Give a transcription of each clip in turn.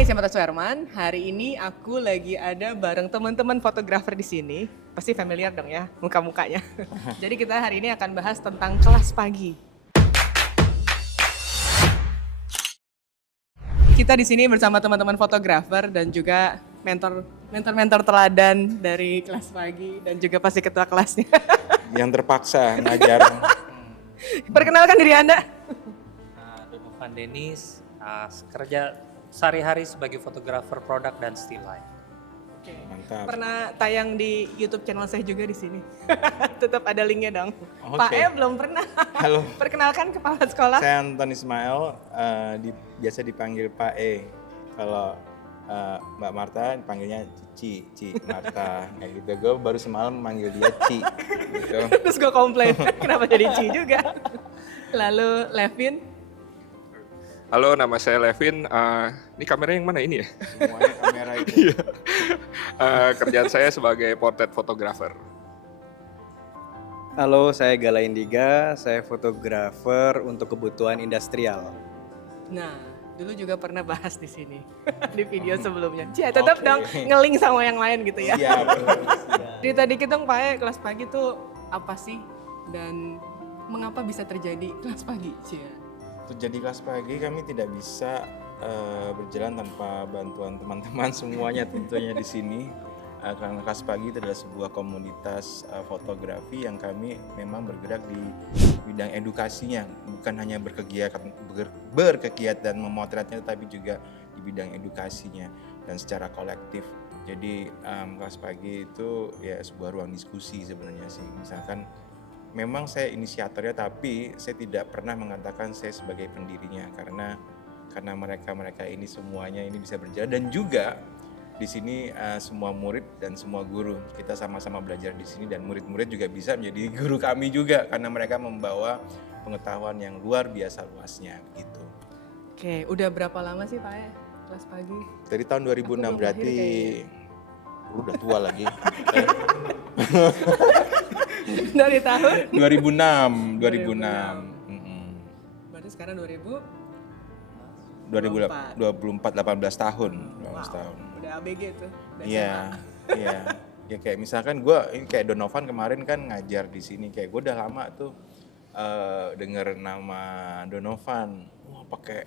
Hai, saya Mata Suherman. Hari ini aku lagi ada bareng teman-teman fotografer di sini. Pasti familiar dong ya muka-mukanya. Jadi kita hari ini akan bahas tentang kelas pagi. Kita di sini bersama teman-teman fotografer dan juga mentor teladan dari kelas pagi dan juga pasti ketua kelasnya. Yang terpaksa ngajar. Perkenalkan diri Anda. Donovan Denis, kerja sehari-hari sebagai fotografer produk dan still life. Oke. Mantap. Pernah tayang di YouTube channel saya juga di sini. Tetap ada linknya dong. Oke. Pak E belum pernah. Halo, Perkenalkan kepala sekolah. saya Anton Ismail, biasa dipanggil Pak E. Kalau Mbak Marta dipanggilnya Ci Marta. Kayak gitu, gue baru semalam manggil dia Ci. Gitu. Terus gue komplain, kenapa jadi Ci juga. Lalu Levin. Halo, nama saya Levin. Ini kamera yang mana ini ya? Semuanya kamera itu. Kerjaan saya sebagai portrait photographer. Halo, saya Gala Indiga, saya fotografer untuk kebutuhan industrial. Nah, dulu juga pernah bahas di sini di video sebelumnya. Cia, tetap Oke. dong ngeling sama yang lain gitu ya. Siap. Cerita dikit dong Pak E, kelas pagi tuh apa sih dan mengapa bisa terjadi kelas pagi? Cia. Untuk jadi kelas pagi kami tidak bisa berjalan tanpa bantuan teman-teman semuanya tentunya di sini. Karena kelas pagi itu adalah sebuah komunitas fotografi yang kami memang bergerak di bidang edukasinya, bukan hanya berkegiatan memotretnya, tapi juga di bidang edukasinya dan secara kolektif. Jadi kelas pagi itu ya sebuah ruang diskusi sebenarnya sih. Misalkan memang saya inisiatornya, tapi saya tidak pernah mengatakan saya sebagai pendirinya karena mereka ini semuanya ini bisa berjalan, dan juga di sini semua murid dan semua guru kita sama-sama belajar di sini, dan murid-murid juga bisa menjadi guru kami juga karena mereka membawa pengetahuan yang luar biasa luasnya gitu. Oke, udah berapa lama sih Pak E kelas pagi? Dari tahun 2006 Aku belum lahir berarti kayaknya. lu udah tua lagi. Dari tahun? 2006. Mm-mm. Berarti sekarang 2024, 18 tahun. 18 tahun. Udah ABG tuh. udah Iya, SMA. iya. Ya kayak misalkan gue, ini kayak Donovan kemarin kan ngajar di sini, kayak gue udah lama tuh denger nama Donovan. Wah, pakai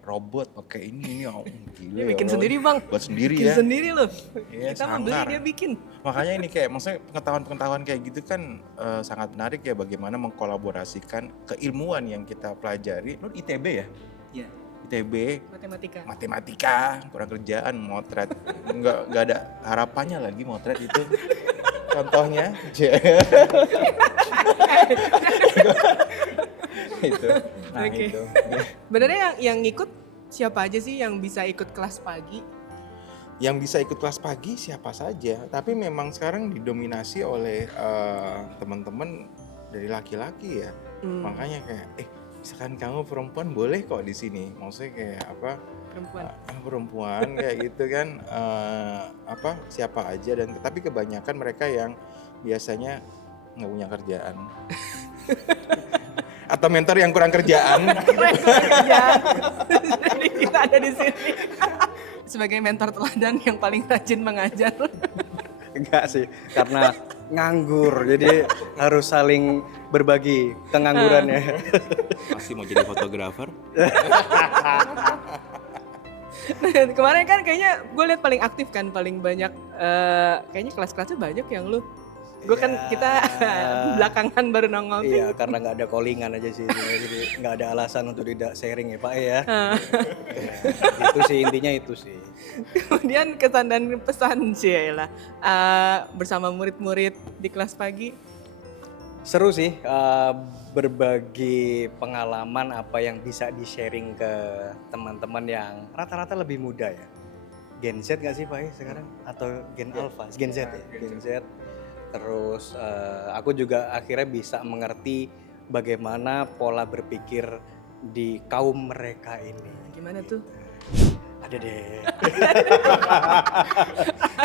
robot, pakai ini, oh, gila. Dia ya bikin Allah. sendiri bang. Buat sendiri Bikin ya. sendiri loh. Iya, Kita mau beli sangar. dia bikin. Makanya ini kayak maksudnya pengetahuan kayak gitu kan sangat menarik ya, bagaimana mengkolaborasikan keilmuan yang kita pelajari. Lu ITB ya? Iya. ITB matematika, kurang kerjaan, motret. Nggak ada harapannya lagi motret itu. Contohnya itu. Nah, Oke. itu. Sebenarnya yang ikut siapa aja sih yang bisa ikut kelas pagi? Yang bisa ikut kelas pagi siapa saja, tapi memang sekarang didominasi oleh teman-teman dari laki-laki ya. Makanya kayak misalkan kamu perempuan boleh kok di sini. Maksudnya kayak apa? Perempuan. Perempuan kayak gitu kan, siapa aja, dan tapi kebanyakan mereka yang biasanya nggak punya kerjaan. Atau mentor yang kurang kerjaan. Jadi kita ada di sini sebagai mentor teladan yang paling rajin mengajar. Enggak sih, karena nganggur, jadi harus saling berbagi kenganggurannya. Masih mau jadi fotografer? Kemarin kan kayaknya gue lihat paling aktif kan, paling banyak kayaknya kelas-kelasnya banyak yang lu. Gue kan kita belakangan baru nongol. Iya, karena nggak ada callingan aja sih, jadi nggak ada alasan untuk tidak sharing ya Pak E ya. Ya, itu sih intinya itu sih. Kemudian kesan dan pesan sih ya lah bersama murid-murid di kelas pagi. Seru sih, berbagi pengalaman apa yang bisa di-sharing ke teman-teman yang rata-rata lebih muda ya. Gen Z nggak sih Pak E sekarang? Atau Gen Alpha? Gen Z ya? Gen Z. Terus aku juga akhirnya bisa mengerti bagaimana pola berpikir di kaum mereka ini. Gimana tuh? Ada deh.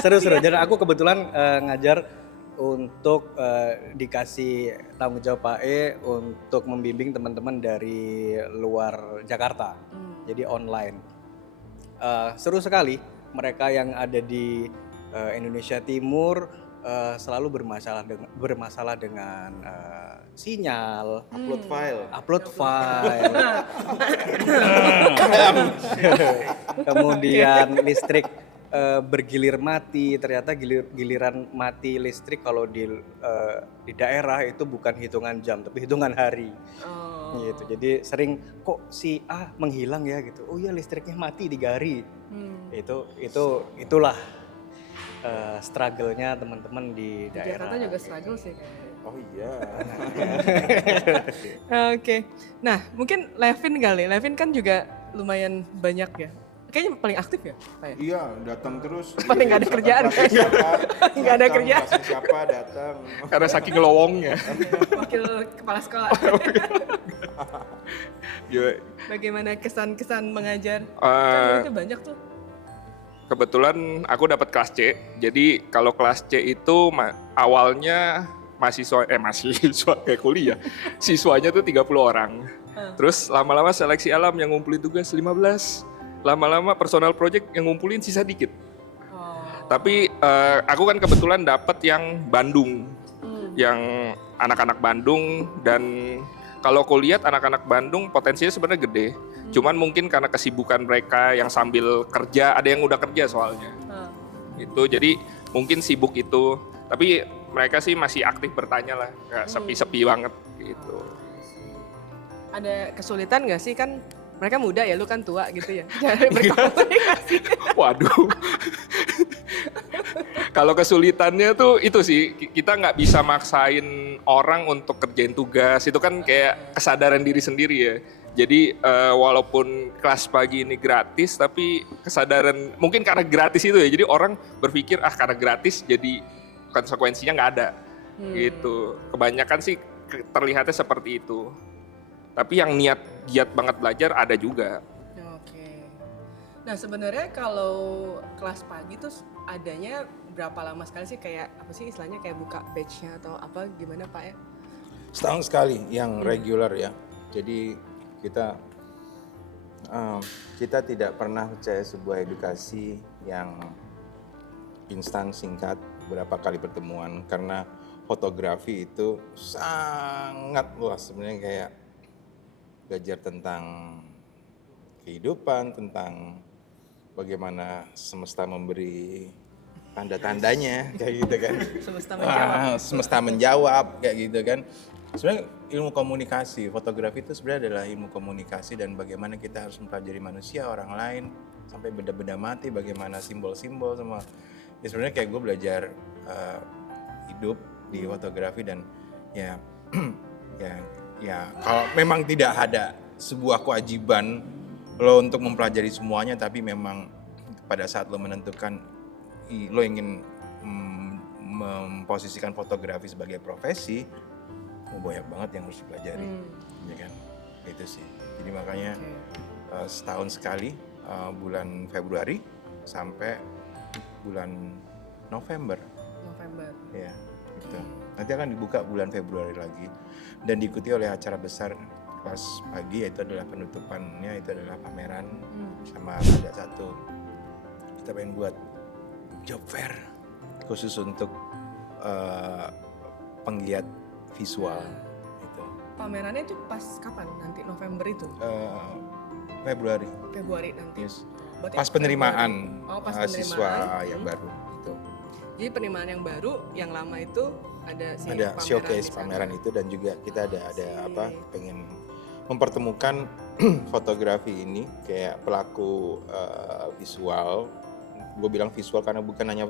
Seru-seru. Jadi aku kebetulan ngajar untuk dikasih tanggung jawab Pak E untuk membimbing teman-teman dari luar Jakarta. Jadi online. seru sekali. Mereka yang ada di Indonesia Timur selalu bermasalah dengan sinyal, upload file. kemudian listrik bergilir mati. Ternyata giliran mati listrik kalau di daerah itu bukan hitungan jam tapi hitungan hari. Gitu. Jadi sering kok si A menghilang ya gitu. Oh iya listriknya mati 3 hari. Itulah struggle-nya teman-teman di Di daerah. Jakarta juga struggle sih kayaknya. Oh iya. Oke. Nah, mungkin Levin kali. Levin kan juga lumayan banyak ya. Kayaknya paling aktif ya, Pak ya? Iya, datang terus. Paling nggak ada kerjaan Siapa, kayaknya. Nggak ada datang, kerjaan. bahasa siapa datang. Karena saking lowongnya. Wakil kepala sekolah. Gila. Bagaimana kesan-kesan mengajar? Eh, Kan itu banyak tuh. Kebetulan aku dapat kelas C. Jadi kalau kelas C itu awalnya mahasiswa kayak kuliah. Siswanya tuh 30 orang. Terus lama-lama seleksi alam yang ngumpulin tugas 15. Lama-lama personal project yang ngumpulin sisa dikit. Tapi aku kan kebetulan dapat yang Bandung. Yang anak-anak Bandung, dan kalau aku lihat anak-anak Bandung potensinya sebenarnya gede. Cuman mungkin karena kesibukan mereka yang sambil kerja, ada yang udah kerja soalnya. Itu jadi mungkin sibuk itu. Tapi mereka sih masih aktif bertanya lah, nggak sepi-sepi banget gitu. Ada kesulitan nggak sih, kan mereka muda ya, lu kan tua gitu ya. Jangan berkomunikasi. Waduh. Kalau kesulitannya tuh itu sih, kita nggak bisa maksain orang untuk kerjain tugas. Itu kan kayak kesadaran diri sendiri ya. Jadi walaupun kelas pagi ini gratis, tapi kesadaran mungkin karena gratis itu ya. Jadi orang berpikir karena gratis jadi konsekuensinya nggak ada. Gitu. Kebanyakan sih terlihatnya seperti itu. Tapi yang giat banget belajar ada juga. Oke. Nah sebenarnya kalau kelas pagi tuh adanya berapa lama sekali sih, kayak apa sih istilahnya, kayak buka batch-nya atau apa gimana Pak ya? Setahun sekali yang regular ya. Jadi kita tidak pernah percaya sebuah edukasi yang instan, singkat, berapa kali pertemuan, karena fotografi itu sangat luas sebenarnya. Kayak belajar tentang kehidupan, tentang bagaimana semesta memberi tanda-tandanya kayak gitu kan. Semesta menjawab kayak gitu kan. Sebenarnya ilmu komunikasi, fotografi itu sebenarnya adalah ilmu komunikasi, dan bagaimana kita harus mempelajari manusia, orang lain, sampai benda-benda mati, bagaimana simbol-simbol semua. Ya sebenarnya kayak gue belajar hidup di fotografi, dan ya ya kalau memang tidak ada sebuah kewajiban lo untuk mempelajari semuanya, tapi memang pada saat lo menentukan lo ingin memposisikan fotografi sebagai profesi, banyak banget yang harus dipelajari, ya kan? Itu sih. Jadi makanya setahun sekali, bulan Februari sampai bulan November. Ya, gitu. Nanti akan dibuka bulan Februari lagi, dan diikuti oleh acara besar kelas pagi, yaitu adalah penutupannya, itu adalah pameran, sama ada satu kita pengen buat job fair khusus untuk penggiat visual. Gitu. Pamerannya itu pas kapan nanti, November itu? Februari nanti. yes. Berarti Pas penerimaan pas siswa yang baru gitu. Jadi penerimaan yang baru, yang lama itu ada Showcase pameran itu, dan juga kita ada pengen mempertemukan fotografi ini kayak pelaku visual. Gue bilang visual karena bukan hanya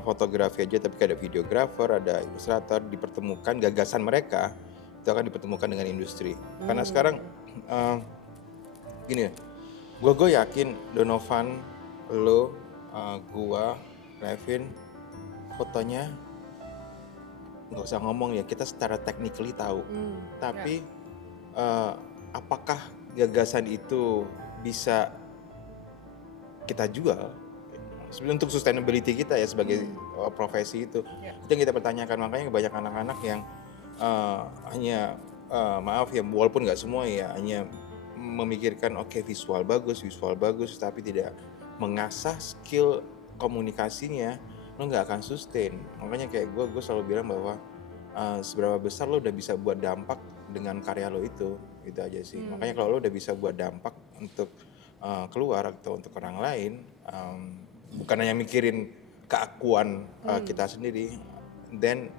fotografi aja, tapi ada videografer, ada ilustrator, dipertemukan gagasan mereka itu akan dipertemukan dengan industri. Karena sekarang gini, gue yakin Donovan, lo, gua, Levin, fotonya nggak usah ngomong ya, kita secara technically tahu. Tapi apakah gagasan itu bisa kita jual? Sebenarnya untuk sustainability kita ya sebagai profesi itu yang kita pertanyakan. Makanya banyak anak-anak yang hanya maaf ya, walaupun nggak semua ya, hanya memikirkan oke visual bagus, tapi tidak mengasah skill komunikasinya, lo nggak akan sustain. Makanya kayak gue selalu bilang bahwa seberapa besar lo udah bisa buat dampak dengan karya lo itu aja sih. Makanya kalau lo udah bisa buat dampak untuk keluar atau untuk orang lain, bukan hanya mikirin keakuan kita sendiri, then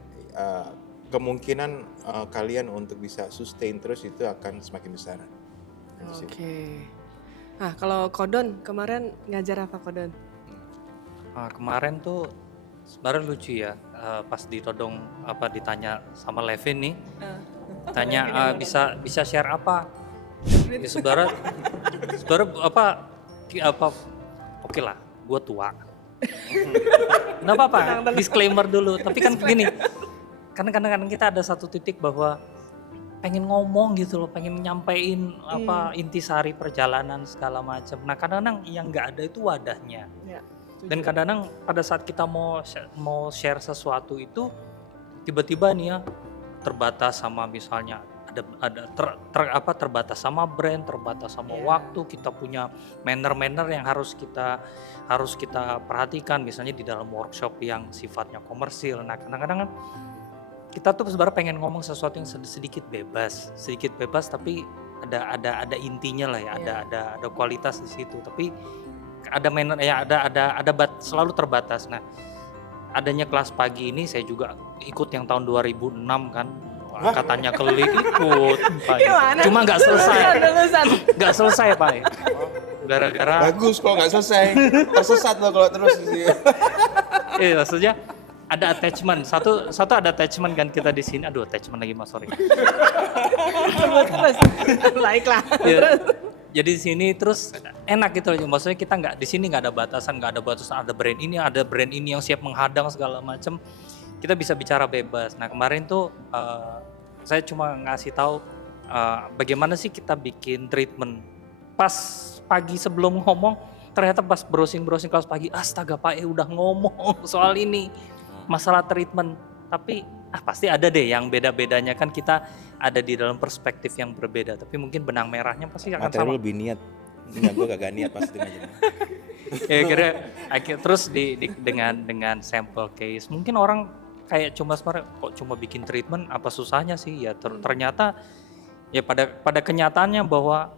kemungkinan kalian untuk bisa sustain terus itu akan semakin besar. Oke. Nah, kalau Kodon kemarin ngajar apa Kodon? Kemarin tuh sebenarnya lucu ya, pas ditodong ditanya sama Levin nih, tanya bisa share apa? Ya sebenarnya oke lah, gue tua. Nggak apa-apa, disclaimer dulu. Tapi kan gini, karena kadang-kadang kita ada satu titik bahwa pengen ngomong gitu loh, pengen nyampein intisari perjalanan segala macam. Nah kadang-kadang yang nggak ada itu wadahnya. Ya, Dan kadang-kadang pada saat kita mau share sesuatu itu tiba-tiba nih ya terbatas sama misalnya terbatas sama brand, terbatas sama waktu, kita punya manner yang harus kita perhatikan misalnya di dalam workshop yang sifatnya komersil. Nah kadang-kadang kan kita tuh sebenarnya pengen ngomong sesuatu yang sedikit bebas tapi ada intinya lah ya, ada kualitas di situ, tapi ada manner ya, selalu terbatas. Nah adanya kelas pagi ini saya juga ikut yang tahun 2006 kan. Katanya keliling ikut, Pak. Cuma nggak selesai Pak. Gara-gara bagus kalau nggak selesai, tersesat lo kalau terus sih. Maksudnya ada attachment, satu ada attachment kan kita di sini. Aduh, attachment lagi Mas, sorry. Terus baiklah. Ya, jadi di sini terus enak gitu loh. Maksudnya kita nggak di sini nggak ada batasan, ada brand ini yang siap menghadang segala macam. Kita bisa bicara bebas. Nah kemarin tuh saya cuma ngasih tahu bagaimana sih kita bikin treatment. Pas pagi sebelum ngomong, ternyata pas browsing kelas pagi, astaga Pak udah ngomong soal ini, masalah treatment. Tapi pasti ada deh yang beda-bedanya, kan kita ada di dalam perspektif yang berbeda. Tapi mungkin benang merahnya pasti akan sama. Material lebih niat. Enggak, gue gak niat pas dengar aja. Terus dengan sampel case, mungkin orang kayak cuma bikin treatment, apa susahnya sih ya. Ternyata ya pada kenyataannya bahwa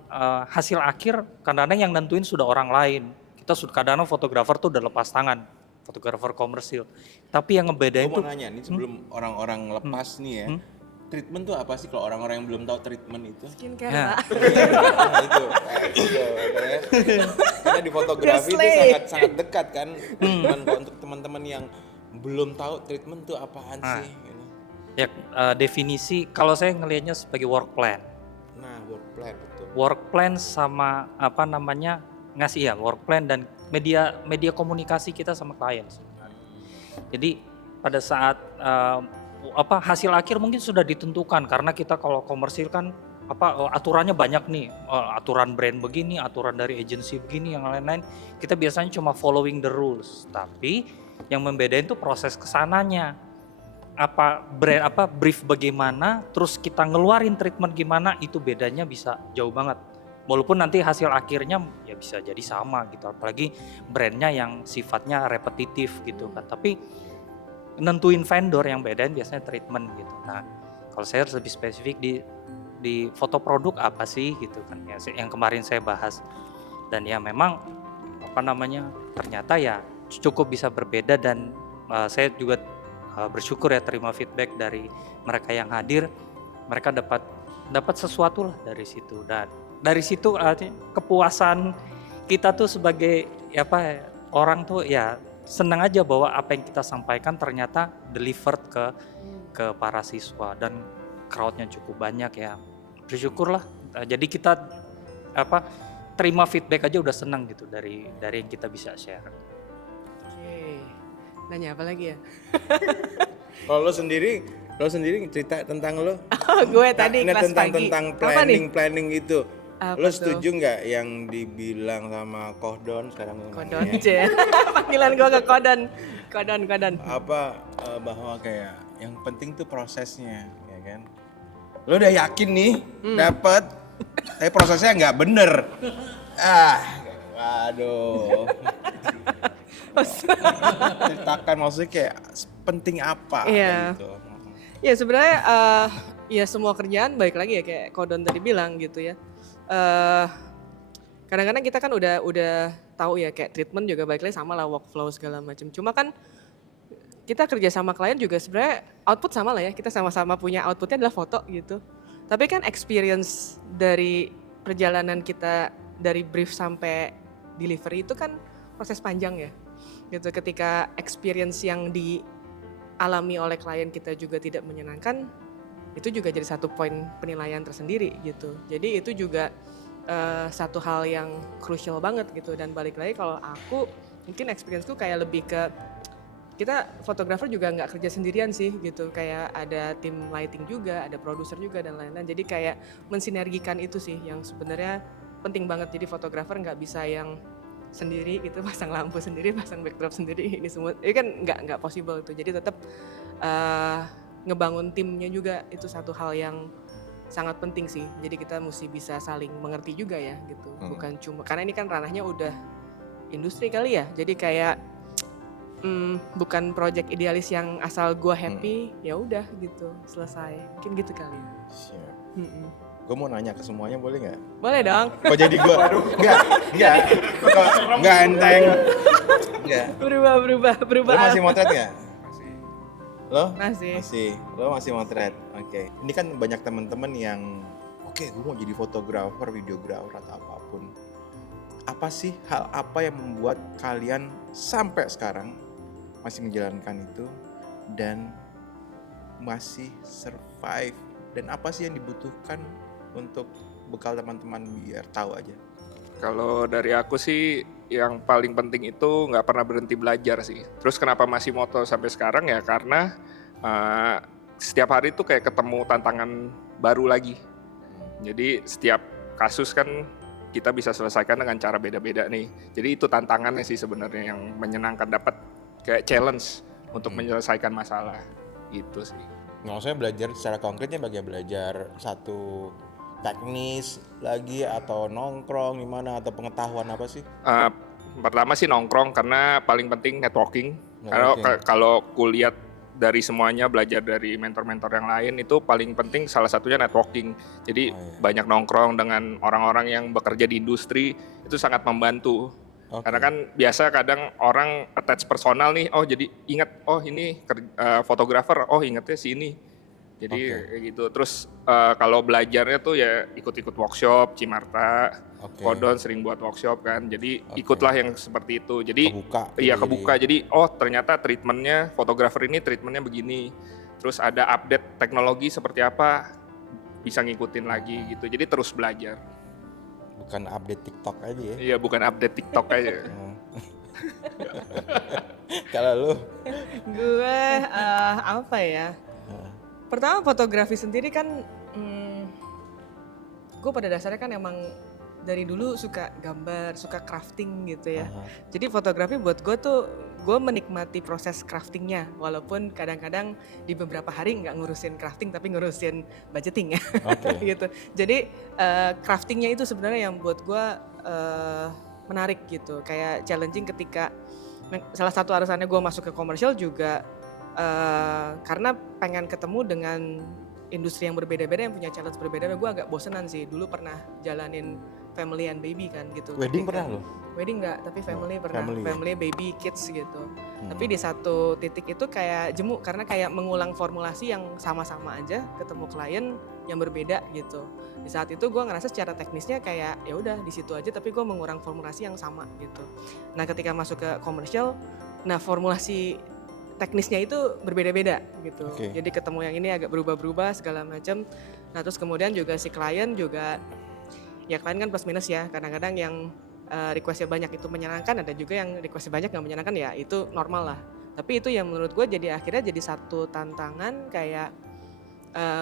hasil akhir kadang-kadang yang nentuin sudah orang lain. Kita kadang-kadang fotografer tuh udah lepas tangan, fotografer komersil, tapi yang ngebedain tuh. Gue mau nanya nih sebelum orang-orang lepas nih ya, treatment tuh apa sih kalau orang-orang yang belum tahu treatment itu? Skincare Ya. Pak. itu karena di fotografi itu sangat dekat kan. Untuk teman-teman yang belum tahu treatment tuh apaan sih gitu. Ya definisi kalau saya ngelihatnya sebagai work plan. Nah, work plan betul. Work plan sama ngasih work plan dan media komunikasi kita sama klien. Jadi pada saat hasil akhir mungkin sudah ditentukan, karena kita kalau komersil kan aturannya banyak nih, aturan brand begini, aturan dari agensi begini, yang lain-lain. Kita biasanya cuma following the rules, tapi yang membedain tuh proses kesananya. Brief bagaimana, terus kita ngeluarin treatment gimana, itu bedanya bisa jauh banget. Walaupun nanti hasil akhirnya ya bisa jadi sama gitu, apalagi brandnya yang sifatnya repetitif gitu kan. Tapi nentuin vendor yang bedain biasanya treatment gitu. Nah, kalau saya lebih spesifik di foto produk apa sih gitu kan ya, yang kemarin saya bahas. Dan ya memang ternyata ya cukup bisa berbeda, dan saya juga bersyukur ya terima feedback dari mereka yang hadir. Mereka dapat sesuatu lah dari situ, dan dari situ kepuasan kita tuh sebagai orang tuh ya senang aja bahwa apa yang kita sampaikan ternyata delivered ke para siswa, dan crowdnya cukup banyak ya, bersyukurlah. Jadi kita terima feedback aja udah senang gitu dari yang kita bisa share. Oke. Nanya apa lagi ya? Kalau lo sendiri cerita tentang lo. Gue tadi kelas pagi. Tentang Apa nih? planning itu. Apa Lo tuh? setuju nggak yang dibilang sama Kodon sekarang? Kodon aja. Panggilan gue ke Kodon. Bahwa kayak yang penting tuh prosesnya, ya kan? Lo udah yakin nih dapat, Tapi prosesnya nggak bener. Waduh. Ceritakan maksudnya kayak penting apa Iya. gitu. Ya sebenarnya ya semua kerjaan balik lagi ya kayak Kodon tadi bilang gitu ya. Eh, Kadang-kadang kita kan udah tahu ya kayak treatment juga balik lagi sama lah workflow segala macam. Cuma kan kita kerja sama klien juga sebenarnya output sama lah ya. Kita sama-sama punya outputnya adalah foto gitu. Tapi kan experience dari perjalanan kita dari brief sampai delivery itu kan proses panjang ya. Gitu ketika experience yang dialami oleh klien kita juga tidak menyenangkan, itu juga jadi satu poin penilaian tersendiri gitu. Jadi itu juga satu hal yang crucial banget gitu. Dan balik lagi kalau aku mungkin experienceku kayak lebih ke kita fotografer juga nggak kerja sendirian sih gitu, kayak ada tim lighting juga, ada produser juga dan lain-lain. Jadi kayak mensinergikan itu sih yang sebenarnya penting banget. Jadi fotografer nggak bisa yang sendiri gitu, pasang lampu sendiri, pasang backdrop sendiri, ini semua ini kan nggak possible itu. Jadi tetap ngebangun timnya juga itu satu hal yang sangat penting sih. Jadi kita mesti bisa saling mengerti juga ya gitu. Bukan cuma karena ini kan ranahnya udah industri kali ya. Jadi kayak bukan project idealis yang asal gua happy ya udah gitu selesai. Mungkin gitu kali ya. Siap. Gue mau nanya ke semuanya boleh nggak? Boleh dong. Kok jadi gue? Enggak. Enggak enteng. Enggak. Berubah. Lo masih motret nggak? Lo? Masih. Lo masih motret. Oke. Ini kan banyak teman-teman yang gue mau jadi fotografer, videografer atau apapun. Apa sih hal apa yang membuat kalian sampai sekarang masih menjalankan itu dan masih survive? Dan apa sih yang dibutuhkan untuk bekal teman-teman biar tahu aja? Kalau dari aku sih yang paling penting itu nggak pernah berhenti belajar sih. Terus kenapa masih moto sampai sekarang ya karena setiap hari itu kayak ketemu tantangan baru lagi. Jadi setiap kasus kan kita bisa selesaikan dengan cara beda-beda nih. Jadi itu tantangannya sih sebenarnya yang menyenangkan, dapat kayak challenge untuk menyelesaikan masalah gitu sih. Nggak usah belajar secara konkretnya belajar satu teknis lagi atau nongkrong gimana atau pengetahuan apa sih? Pertama sih nongkrong karena paling penting networking. Kalau kulihat dari semuanya, belajar dari mentor-mentor yang lain itu paling penting salah satunya networking. Jadi banyak nongkrong dengan orang-orang yang bekerja di industri itu sangat membantu. Karena kan biasa kadang orang attach personal nih, oh jadi ingat oh ini fotografer, oh ingatnya si ini. Jadi kayak gitu. Terus kalau belajarnya tuh ya ikut-ikut workshop, Cimarta, Kodon sering buat workshop kan. Jadi ikutlah yang seperti itu. Jadi kebuka. Jadi oh ternyata treatmentnya fotografer ini treatmentnya begini. Terus ada update teknologi seperti apa, bisa ngikutin lagi gitu. Jadi terus belajar. Bukan update TikTok aja ya? Iya bukan update TikTok aja. Kalau lu? Gue apa ya? Pertama fotografi sendiri kan, gue pada dasarnya kan emang dari dulu suka gambar, suka crafting gitu ya. Jadi fotografi buat gue tuh, gue menikmati proses craftingnya. Walaupun kadang-kadang di beberapa hari nggak ngurusin crafting tapi ngurusin budgeting ya. Gitu. Jadi craftingnya itu sebenarnya yang buat gue menarik gitu. Kayak challenging ketika, salah satu alasannya gue masuk ke komersial juga karena pengen ketemu dengan industri yang berbeda-beda, yang punya challenge berbeda. Gue agak bosenan sih, dulu pernah jalanin family and baby kan gitu. Wedding pernah lo? Wedding enggak, tapi family pernah, family baby, kids gitu. Tapi di satu titik itu kayak jemu, karena kayak mengulang formulasi yang sama-sama aja, ketemu klien yang berbeda gitu. Di saat itu gue ngerasa secara teknisnya kayak ya udah di situ aja, tapi gue mengurang formulasi yang sama gitu. Nah ketika masuk ke komersial, nah formulasi teknisnya itu berbeda-beda gitu. Jadi ketemu yang ini agak berubah-berubah segala macam. Nah terus kemudian juga si klien juga, ya klien kan plus minus ya. Kadang-kadang yang requestnya banyak itu menyenangkan, ada juga yang requestnya banyak nggak menyenangkan, ya itu normal lah. Tapi itu yang menurut gue jadi akhirnya jadi satu tantangan kayak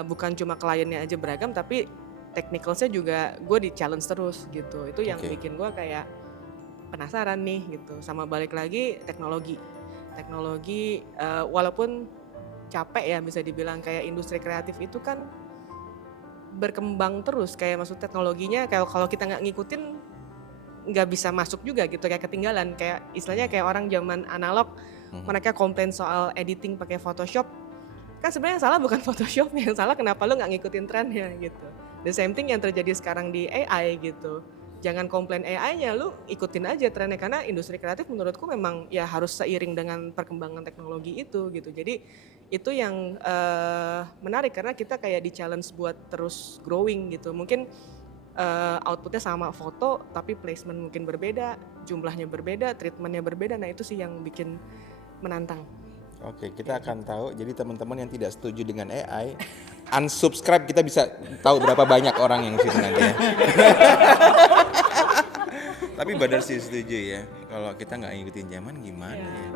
bukan cuma kliennya aja beragam, tapi technicalsnya juga gue di challenge terus gitu. Itu yang bikin gue kayak penasaran nih gitu. Sama balik lagi teknologi walaupun capek ya bisa dibilang, kayak industri kreatif itu kan berkembang terus, kayak maksud teknologinya kalau kita nggak ngikutin nggak bisa masuk juga gitu, kayak ketinggalan, kayak istilahnya kayak orang zaman analog mereka komplain soal editing pakai Photoshop, kan sebenarnya yang salah bukan Photoshop, yang salah kenapa lu nggak ngikutin trennya gitu. The same thing yang terjadi sekarang di AI gitu. Jangan komplain AI-nya, lu ikutin aja trennya, karena industri kreatif menurutku memang ya harus seiring dengan perkembangan teknologi itu gitu. Jadi itu yang menarik karena kita kayak di challenge buat terus growing gitu. Mungkin outputnya sama foto tapi placement mungkin berbeda, jumlahnya berbeda, treatmentnya berbeda. Nah itu sih yang bikin menantang. Oke, kita akan tahu. Jadi teman-teman yang tidak setuju dengan AI, unsubscribe, kita bisa tahu berapa banyak orang yang situ nanti ya. Tapi Badar sih setuju ya. Kalau kita nggak ngikutin zaman gimana ya?